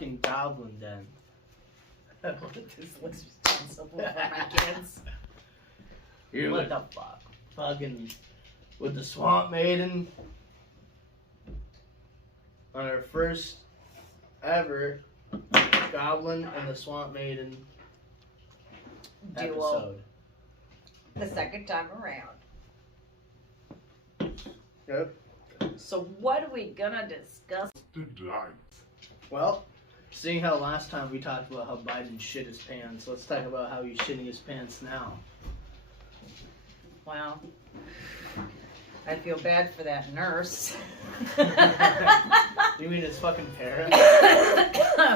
fucking Goblin Den. This looks responsible for my kids. What the fuck? Fucking with the Swamp Maiden on our first ever Goblin and the Swamp Maiden Duo. episode. The second time around. Yep. So what are we gonna discuss? Well, seeing how last time we talked about how Biden shit his pants, let's talk about how he's shitting his pants now. Well, I feel bad for that nurse. You mean his fucking parent?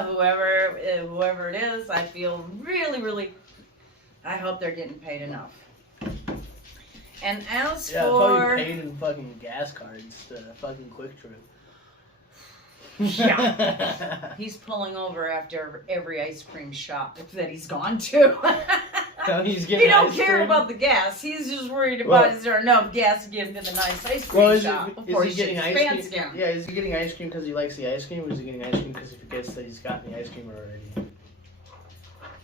whoever it is, I feel really, I hope they're getting paid enough. And as Yeah, for... probably paid in fucking gas cards to fucking Quick Trip. Yeah. He's pulling over after every ice cream shop that he's gone to. He's He don't care about the gas. He's just worried about is there enough gas to get him to the nice ice cream shop before he getting shits his ice pants cream? down. Yeah, is he getting ice cream because he likes the ice cream, or is he getting ice cream because he forgets that he's gotten the ice cream already?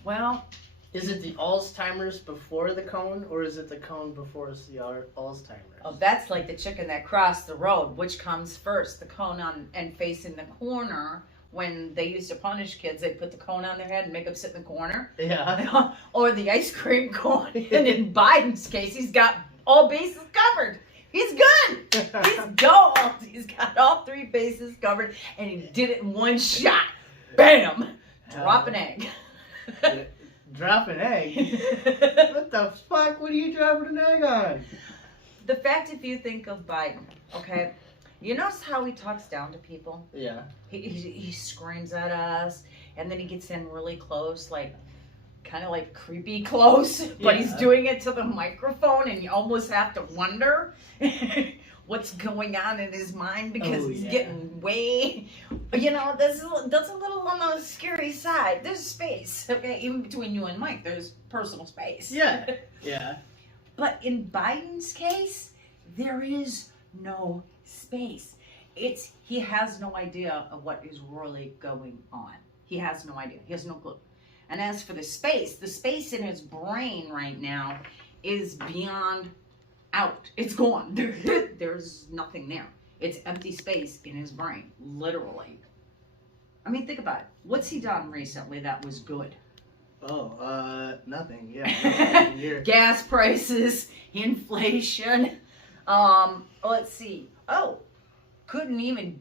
Well, is it the Alzheimer's before the cone, or is it the cone before the Alzheimer's? oh, that's like the chicken that crossed the road. Which comes first, the cone on and facing the corner? When they used to punish kids, they'd put the cone on their head and make them sit in the corner. Yeah. Or the ice cream cone. And in Biden's case, he's got all bases covered. He's good. He's gold. He's got all three bases covered, and he did it in one shot. Bam! Drop an egg. Drop an egg? What the fuck? What are you dropping an egg on? The fact, if you think of Biden, okay, you notice how he talks down to people? Yeah. He screams at us, and then he gets in really close, like, kind of like creepy close, but he's doing it to the microphone, and you almost have to wonder what's going on in his mind, because he's getting way, that's a little on the scary side. There's space, okay, even between you and Mike, there's personal space. Yeah. Yeah. But in Biden's case, there is no space. He has no idea of what is really going on. He has no idea. He has no clue. And as for the space in his brain right now is beyond out. It's gone. There's nothing there. It's empty space in his brain, literally. I mean, think about it. What's he done recently that was good? Oh, nothing. Yeah. Gas prices, inflation. Let's see. Oh, couldn't even.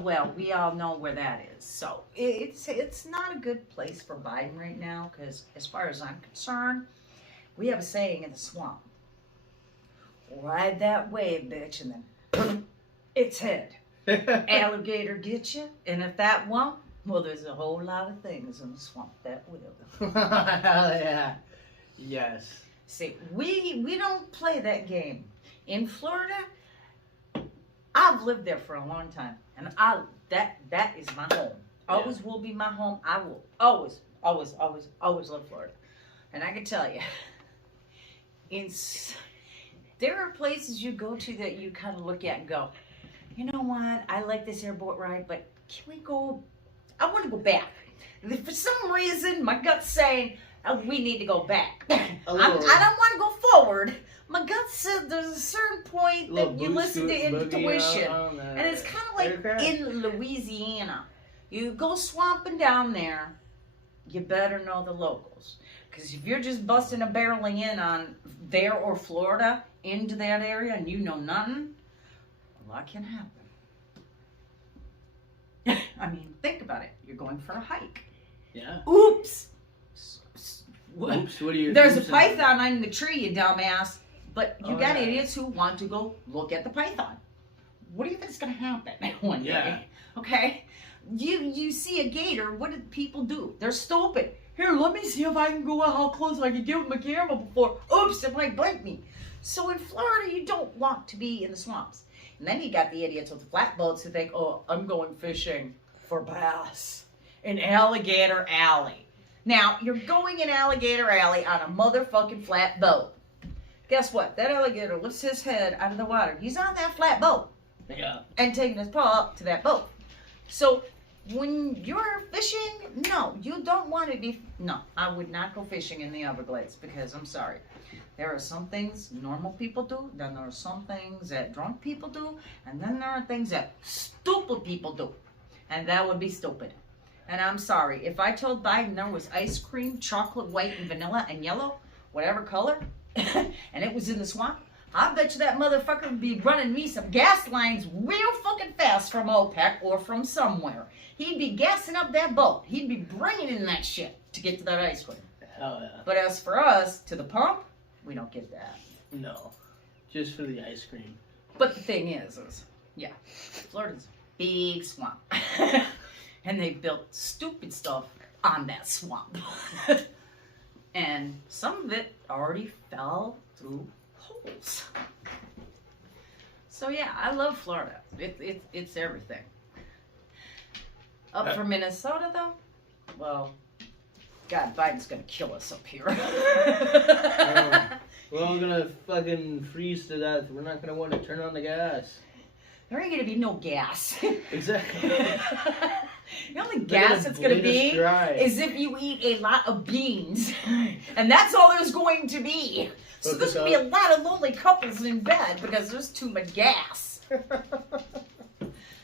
Well, we all know where that is. So it's not a good place for Biden right now, because as far as I'm concerned, we have a saying in the swamp: ride that wave, bitch, and then its head. Alligator get you, and if that won't, well, there's a whole lot of things in the swamp that will. Hell yeah. Yes. See, we don't play that game. In Florida, I've lived there for a long time, and that is my home. Always will be my home. I will always love Florida. And I can tell you, there are places you go to that you kind of look at and go, you know what, I like this airboat ride, but can we go, I want to go back. For some reason, my gut's saying, we need to go back. I don't want to go forward. My gut said there's a certain point that you listen to intuition. And it's kind of like in Louisiana. You go swamping down there, you better know the locals. Because if you're just busting a barreling in on there or Florida into that area and you know nothing, a lot can happen. I mean, think about it. You're going for a hike. Yeah. Oops. Oops, what are you? There's a python on the tree, you dumbass. But you got idiots who want to go look at the python. What do you think is going to happen one day? Okay? You see a gator, what did people do? They're stupid. Here, let me see if I can go out how close I can get with my camera before, oops, it might bite me. So in Florida, you don't want to be in the swamps. And then you got the idiots with the flatboats who think, oh, I'm going fishing for bass in Alligator Alley. Now, you're going in Alligator Alley on a motherfucking flat boat. Guess what? That alligator lifts his head out of the water. He's on that flat boat. Yeah. And taking his paw up to that boat. So when you're fishing, no, you don't want to be. No, I would not go fishing in the Everglades because I'm sorry. There are some things normal people do, then there are some things that drunk people do, and then there are things that stupid people do. And that would be stupid. And I'm sorry, if I told Biden there was ice cream, chocolate, white, and vanilla, and yellow, whatever color, and it was in the swamp, I bet you that motherfucker would be running me some gas lines real fucking fast from OPEC or from somewhere. He'd be gassing up that boat. He'd be bringing in that shit to get to that ice cream. Hell yeah. But as for us, to the pump, we don't get that. No. Just for the ice cream. But the thing is, yeah, Florida's a big swamp. And they built stupid stuff on that swamp. And some of it already fell through holes. So yeah, I love Florida. It's everything. Up for Minnesota though, well, God, Biden's gonna kill us up here. We're all gonna fucking freeze to death. We're not gonna want to turn on the gas. There ain't gonna be no gas. Exactly. The only gas it's gonna be is if you eat a lot of beans. And that's all there's going to be. So there's gonna be a lot of lonely couples in bed because there's too much gas.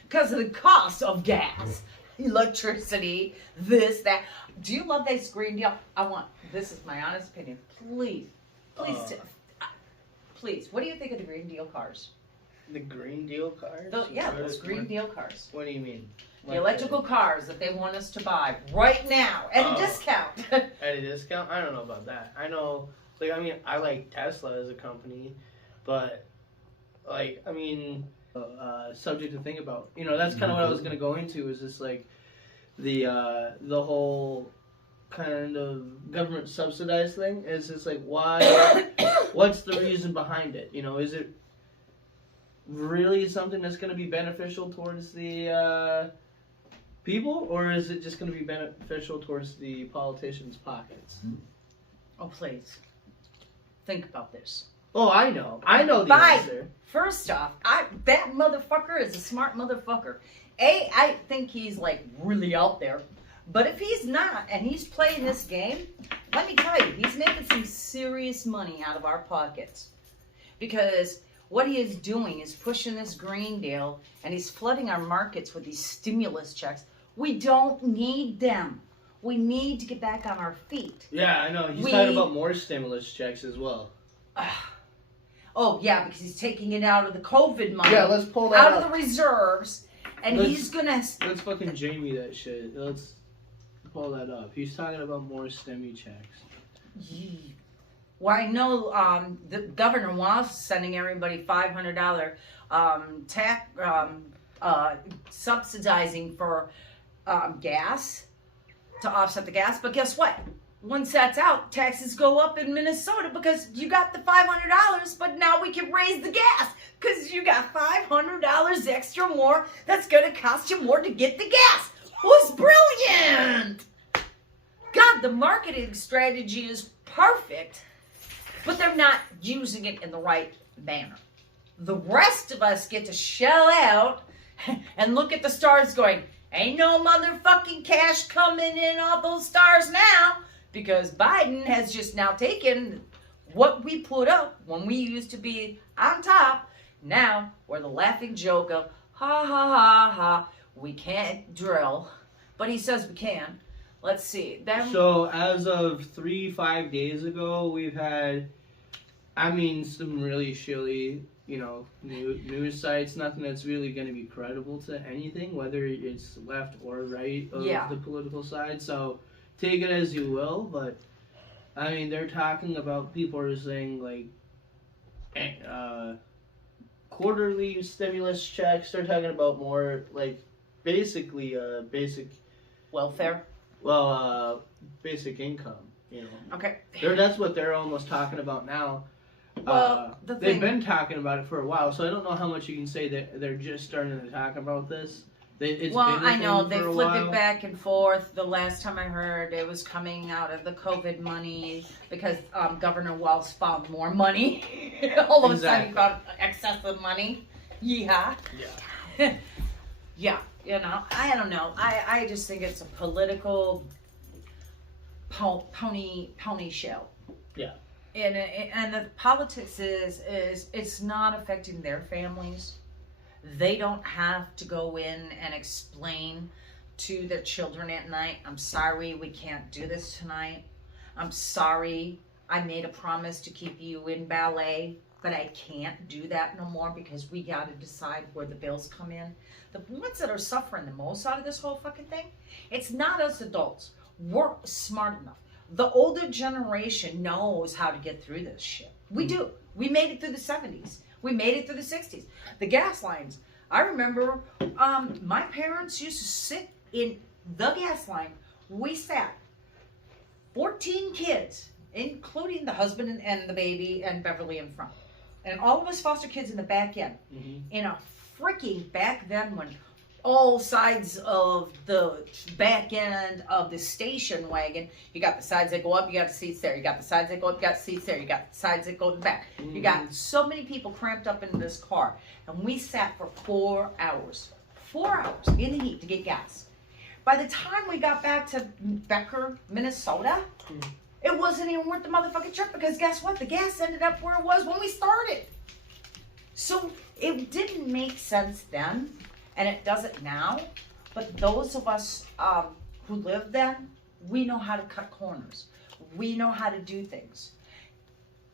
Because of the cost of gas. Electricity, this, that. Do you love this Green Deal? This is my honest opinion. Please, what do you think of the Green Deal cars? The Green Deal cars? Those Green Deal cars. What do you mean? The electrical cars that they want us to buy right now at a discount. At a discount? I don't know about that. I know, I like Tesla as a company, but, subject to think about. That's kind of what I was going to go into, is just, the whole kind of government subsidized thing. Is just, why, what's the reason behind it? Is it really something that's going to be beneficial towards the people, or is it just going to be beneficial towards the politicians' pockets? Oh, please. Think about this. Oh, I know the answer. First off, that motherfucker is a smart motherfucker. I think he's really out there. But if he's not, and he's playing this game, let me tell you, he's making some serious money out of our pockets. Because what he is doing is pushing this Green Deal, and he's flooding our markets with these stimulus checks. We don't need them. We need to get back on our feet. Yeah, I know. He's talking about more stimulus checks as well. Oh, yeah, because he's taking it out of the COVID money. Yeah, let's pull that out up. of the reserves, and he's going to... Let's fucking Jamie that shit. Let's pull that up. He's talking about more stimmy checks. Well, I know the governor was sending everybody $500 tax subsidizing for gas to offset the gas. But guess what? Once that's out, taxes go up in Minnesota because you got the $500, but now we can raise the gas because you got $500 extra more. That's going to cost you more to get the gas. Was brilliant. God, the marketing strategy is perfect, but they're not using it in the right manner. The rest of us get to shell out and look at the stars going, ain't no motherfucking cash coming in off those stars now, because Biden has just now taken what we put up when we used to be on top. Now we're the laughing joke of, ha ha ha ha, we can't drill, but he says we can. Let's see. So as of 3-5 days ago, we've had, some really shilly, news sites. Nothing that's really going to be credible to anything, whether it's left or right of the political side. So take it as you will. But they're talking about, people are saying quarterly stimulus checks. They're talking about more basically basic welfare. Well, basic income, Okay. That's what they're almost talking about now. Well, they've been talking about it for a while, so I don't know how much you can say that they're just starting to talk about this. I know they flip it back and forth. The last time I heard, it was coming out of the COVID money because Governor Walz found more money. All of a sudden, he found excessive money. Yeah. Yeah. Yeah. You know, I don't know. I just think it's a political pony show. Yeah. And the politics is it's not affecting their families. They don't have to go in and explain to their children at night, I'm sorry, we can't do this tonight. I'm sorry, I made a promise to keep you in ballet, but I can't do that no more because we got to decide where the bills come in. The ones that are suffering the most out of this whole fucking thing, it's not us adults. We're smart enough. The older generation knows how to get through this shit. We do. We made it through the 70s. We made it through the 60s. The gas lines. I remember my parents used to sit in the gas line. We sat 14 kids, including the husband and the baby and Beverly in front. And all of us foster kids in the back end. In a freaking back then when all sides of the back end of the station wagon, you got the sides that go up, you got the seats there. You got the sides that go up, you got the seats there. You got the sides that go in the back. You got so many people cramped up in this car. And we sat for 4 hours. 4 hours in the heat to get gas. By the time we got back to Becker, Minnesota, it wasn't even worth the motherfucking trip because guess what? The gas ended up where it was when we started. So it didn't make sense then, and it doesn't now. But those of us who lived then, we know how to cut corners. We know how to do things.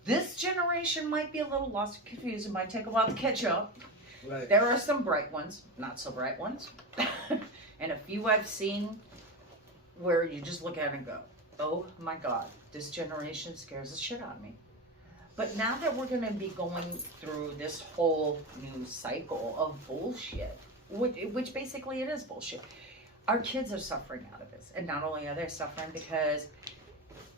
This generation might be a little lost and confused. It might take a while to catch up. Right. There are some bright ones, not so bright ones. And a few I've seen where you just look at it and go, oh my God, this generation scares the shit out of me. But now that we're going to be going through this whole new cycle of bullshit, which basically it is bullshit, our kids are suffering out of this. And not only are they suffering because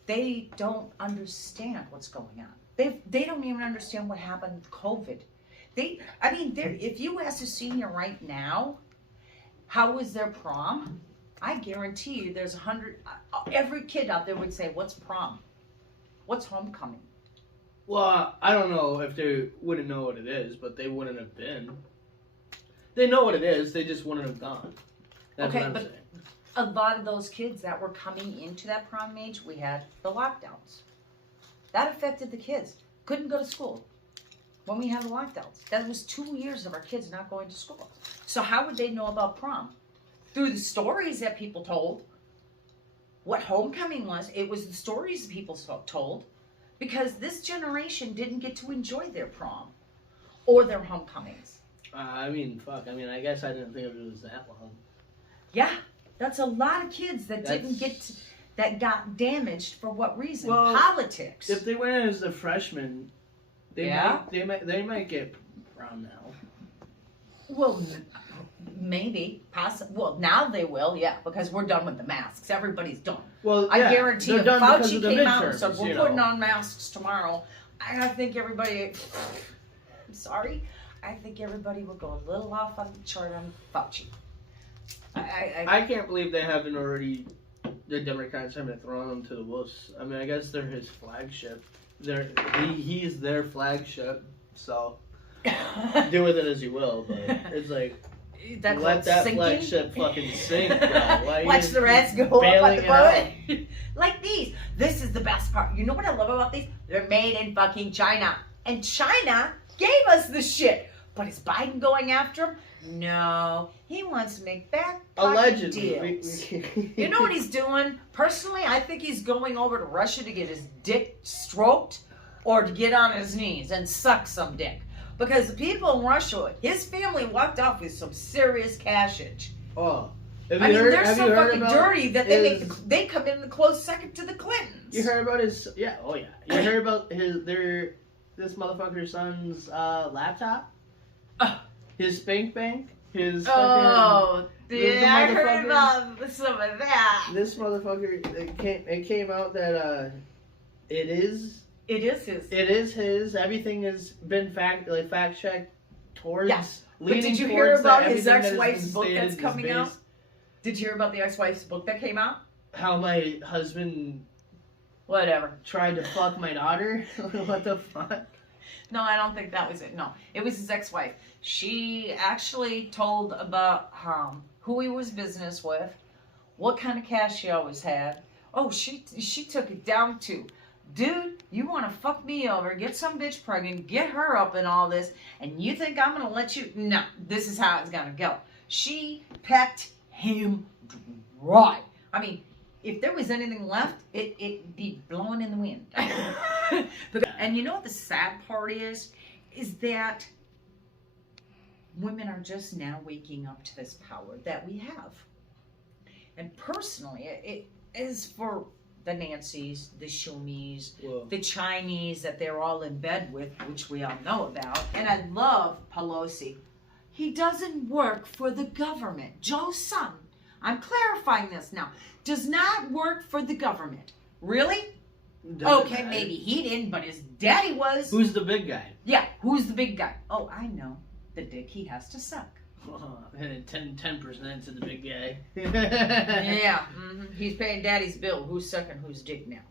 they don't understand what's going on. They don't even understand what happened with COVID. If you ask a senior right now, how was their prom? I guarantee you there's 100, every kid out there would say, what's prom? What's homecoming? Well, I don't know if they wouldn't know what it is, but they wouldn't have been. They know what it is, they just wouldn't have gone. That's okay, what I'm but saying. A lot of those kids that were coming into that prom age, we had the lockdowns. That affected the kids. Couldn't go to school when we had the lockdowns. That was 2 years of our kids not going to school. So how would they know about prom? Through the stories that people told. What homecoming was, it was the stories people told. Because this generation didn't get to enjoy their prom or their homecomings. I guess I didn't think it was that long. Yeah, that's a lot of kids that didn't get to, that got damaged for what reason? Well, politics. If they went in as a freshman, they might get prom now. Well, maybe, well, now they will, yeah, because we're done with the masks. Everybody's done. Well, I guarantee you, Fauci came out and said, we're putting know. on masks tomorrow. I think everybody, I'm sorry, I think everybody will go a little off on the chart on Fauci. I can't believe they haven't already, the Democrats haven't thrown him to the wolves. I mean, I guess they're his flagship. He's their flagship, so do with it as you will, but it's like, let that flagship fucking sink, bro. Watch the rest go up on the boat. Like these. This is the best part. You know what I love about these? They're made in fucking China. And China gave us the shit. But is Biden going after him? No. He wants to make back allegedly deals. You know what he's doing? Personally, I think he's going over to Russia to get his dick stroked or to get on his knees and suck some dick. Because the people in Russia, his family walked off with some serious cashage. Oh. They're so fucking dirty that they come in the close second to the Clintons. You heard about his, You heard about this motherfucker's son's laptop? His spank bank? His fucking... I heard about some of that. This motherfucker, it came out that it is his. It is his. Everything has been fact checked towards. Yes. But did you hear about his ex-wife's book that's coming out? Did you hear about the ex-wife's book that came out? How my husband tried to fuck my daughter? What the fuck? No, I don't think that was it. No, it was his ex-wife. She actually told about who he was business with, what kind of cash she always had. Oh, she took it down to, dude, you want to fuck me over, get some bitch pregnant, get her up and all this, and you think I'm going to let you? No, this is how it's going to go. She pecked him dry. I mean, if there was anything left, it'd be blowing in the wind. And you know what the sad part is that women are just now waking up to this power that we have. And personally, it is for the Nancys, the Shumis, the Chinese that they're all in bed with, which we all know about. And I love Pelosi. He doesn't work for the government. Joe's son, I'm clarifying this now, does not work for the government. Really? Okay, maybe he didn't, but his daddy was. Who's the big guy? Yeah, who's the big guy? Oh, I know. The dick he has to suck. 10% to the big guy. Yeah, he's paying daddy's bill. Who's sucking whose dick now?